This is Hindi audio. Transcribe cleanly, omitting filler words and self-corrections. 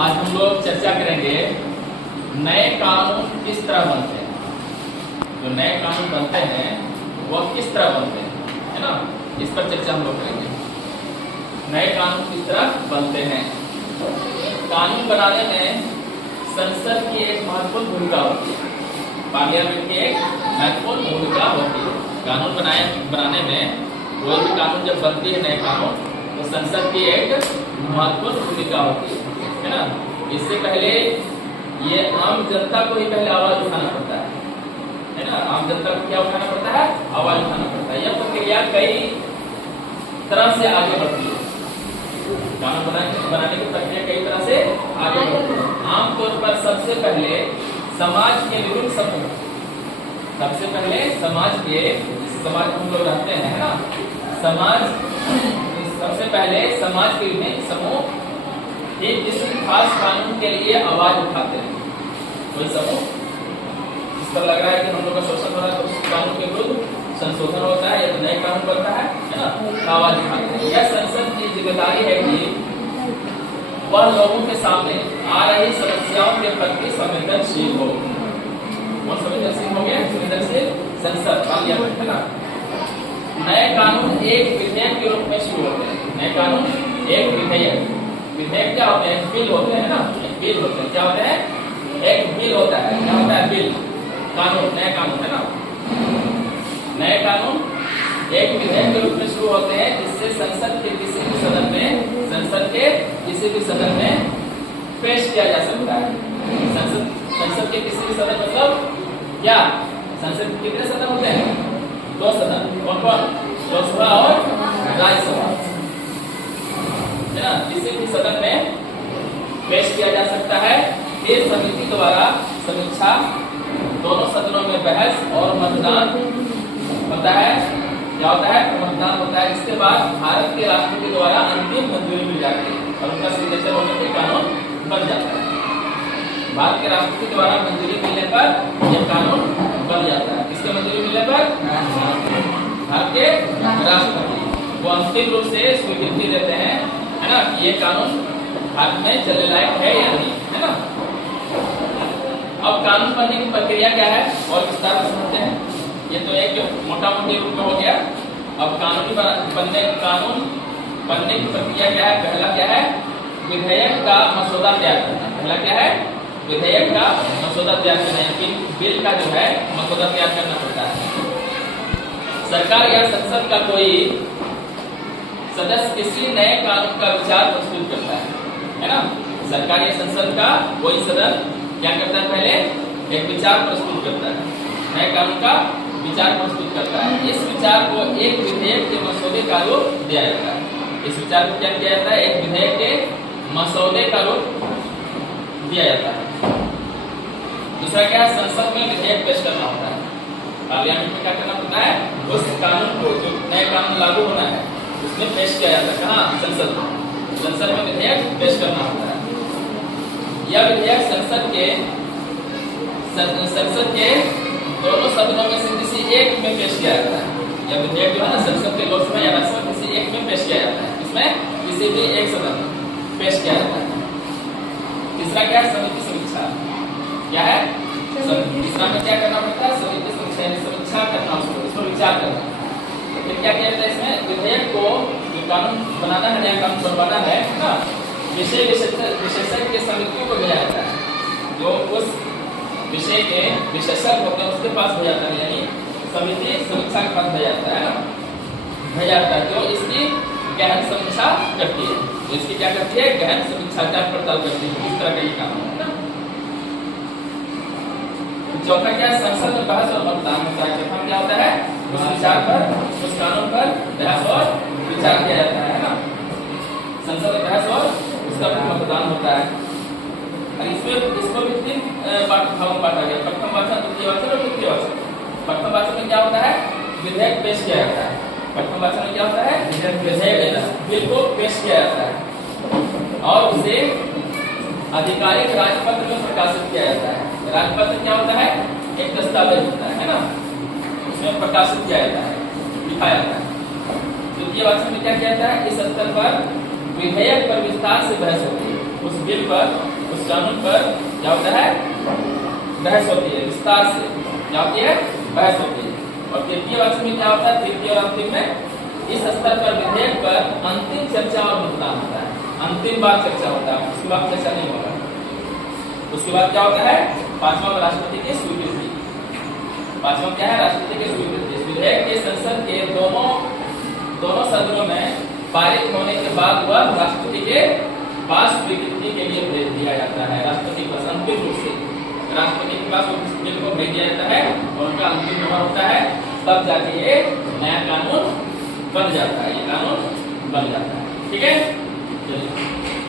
आज हम लोग चर्चा करेंगे नए कानून किस तरह बनते हैं। जो नए कानून बनते हैं वह किस तरह बनते हैं, है ना, इस पर चर्चा हम लोग करेंगे। नए कानून किस तरह बनते हैं। कानून बनाने में संसद की एक महत्वपूर्ण भूमिका होती है, पार्लियामेंट की एक महत्वपूर्ण भूमिका होती है। कानून बनाने में कोई भी कानून जब बनती है, नए कानून, तो संसद की एक महत्वपूर्ण भूमिका होती है ना। इससे पहले ये आम जनता को ही पहले आवाज उठाना पड़ता है ना। आम जनता को क्या उठाना पड़ता है? आवाज उठाना पड़ता है। यह प्रक्रिया कई तरह से आगे बढ़ती है। कानून बनाने की प्रक्रिया कई तरह से आगे बढ़ती है। आमतौर पर सबसे पहले समाज के विभिन्न समूह, सबसे पहले समाज में हम लोग रहते हैं, है ना, सबसे पहले समाज के विभिन्न समूह एक किसी खास कानून के लिए आवाज उठाते हैं। कोई समूह जिस पर लग रहा है कि हम लोग का शोषण हो रहा है, तो उस कानून के विरुद्ध संशोधन होता है या तो नए कानून बनता है ना, आवाज उठाते हैं। यह संसद की जिम्मेदारी है कि वह लोगों के सामने आ रही समस्याओं के प्रति संवेदनशील हो। कौन संवेदनशील हो गया? संवेदनशील संसद, पार्लियामेंट, है ना। नए कानून एक विधेयक के रूप में शुरू होते हैं। नए कानून एक विधेयक क्या होते हैं? बिल होते हैं ना, बिल होते हैं। क्या होते हैं? एक बिल होता है। क्या होता है? बिल, कानून, नए कानून, है ना। नए कानून एक विधेयक के रूप में शुरू होते हैं, जिससे संसद के किसी भी सदन में पेश किया जा सकता है। संसद के किसी भी सदन, मतलब क्या? संसद के कितने सदन होते हैं? 2 सदन। कौन? लोकसभा और राज्यसभा, है ना। किसी भी सदन में पेश किया जा सकता है। फिर समिति द्वारा समीक्षा, दोनों सदनों में बहस और मतदान होता है। क्या होता है? मतदान होता है। इसके बाद भारत के राष्ट्रपति द्वारा अंतिम मंजूरी मिल जाती है और उनका सिग्नेचर होने पर कानून बन जाता है। भारत के राष्ट्रपति द्वारा मंजूरी मिलने पर यह कानून बन जाता है। किसके मंजूरी मिलने पर? भारत के राष्ट्रपति वो अंतिम रूप से स्वीकृति देते हैं, है ना, कि ये कानून भारत में चलने लायक है या नहीं, है ना। अब कानून बनने की प्रक्रिया क्या है और विस्तार से समझते हैं। ये तो एक मोटा मोटी रूप में हो गया। अब कानून बनने की प्रक्रिया क्या है? पहला क्या है? विधेयक का मसौदा तैयार करना। पहला क्या है? विधेयक का मसौदा तैयार करना, बिल का जो है मसौदा तैयार करना पड़ता है। सरकार या संसद का कोई सदस्य किसी नए कानून का विचार प्रस्तुत करता है ना। सरकार या संसद का कोई सदस्य क्या करता है? पहले एक विचार प्रस्तुत करता है, नए कानून का विचार प्रस्तुत करता है। इस विचार को एक विधेयक के मसौदे का रूप दिया जाता है। इस विचार को क्या किया जाता है? एक विधेयक के मसौदे का रूप दिया जाता है। दूसरा क्या है? संसद में विधेयक पेश करना होता है। पार्लियामेंट में क्या करना पड़ता है? उस कानून को, जो नए कानून लागू होना है, उसमें पेश किया जाता है। कहाँ? संसद में विधेयक पेश करना होता है। यह विधेयक संसद के दोनों सदनों में से किसी एक में पेश किया जाता है। यह विधेयक जो है ना, संसद के लोकसभा या राज्यसभा किसी एक में पेश किया जाता है। इसमें किसी भी एक सदन में पेश किया जाता है। तीसरा क्या है? समिति समीक्षा। क्या है? तीसरा में क्या करना पड़ता है? समिति समीक्षा करना, उसको विचार करना। फिर क्या किया जाता है? इसमें विधेयक को, जो कानून बनाना है, नया कानून बनवाना है ना, विशेषज्ञ की समितियों को भेजा जाता है। जो उस विषय के विशेषज्ञ होते हैं उसके पास भेजा जाता है, यानी समिति समीक्षा के पास भेजा जाता है ना, भेजा जाता है, जो इसकी गहन समीक्षा करती है। तो इसकी क्या करती है? गहन समीक्षा, जांच पड़ताल करती है। इस तरह का ये कानून है ना। चौथा क्या है? संसद में बहस और मतदान होता है। जब क्या होता है? उस विचार पर, उस कानून पर बहस और विचार किया जाता है ना। संसद में बहस और उसका मतदान होता है। और इसमें भी 3 भागों में बांटा गया। प्रथम वाचन, द्वितीय वाचन और तृतीय वाचन। प्रथम वाचन में क्या होता है? विधेयक पेश किया जाता है। प्रथम वाचन में क्या होता है? विधेयक, बिल को पेश किया जाता है और उसे आधिकारिक राजपत्र में प्रकाशित किया जाता है। राजपत्र क्या होता है? एक दस्तावेज होता है ना, उसमें प्रकाशित किया जाता है, दिखाया जाता है। द्वितीय वाचन में क्या किया जाता है? इस स्तर पर विधेयक पर विस्तार से बहस होती है। उस बिल पर, उस कानून पर क्या होता है, बहस होती है, विस्तार से क्या होती है, बहस होती है। और तृतीय पक्ष में क्या होता है, तृतीय और अंतिम में इस स्तर पर विधेयक पर अंतिम चर्चा और मतदान होता है, अंतिम बार चर्चा होता है, उसके बाद चर्चा नहीं होगा। उसके बाद क्या होता है, पांचवा राष्ट्रपति की स्वीकृति। पांचवा क्या है, राष्ट्रपति की स्वीकृति। इस विधेयक के संसद के दोनों सदनों में पारित होने के बाद वह राष्ट्रपति के पास स्वीकृति के लिए भेज दिया जाता है। राष्ट्रपति के पास अंतिम रूप से राष्ट्रपति के पास उस बिल को भेज दिया जाता है और उनका अंतिम नंबर होता है, तब जाके ये नया कानून बन जाता है, ये कानून बन जाता है। ठीक है, चलिए।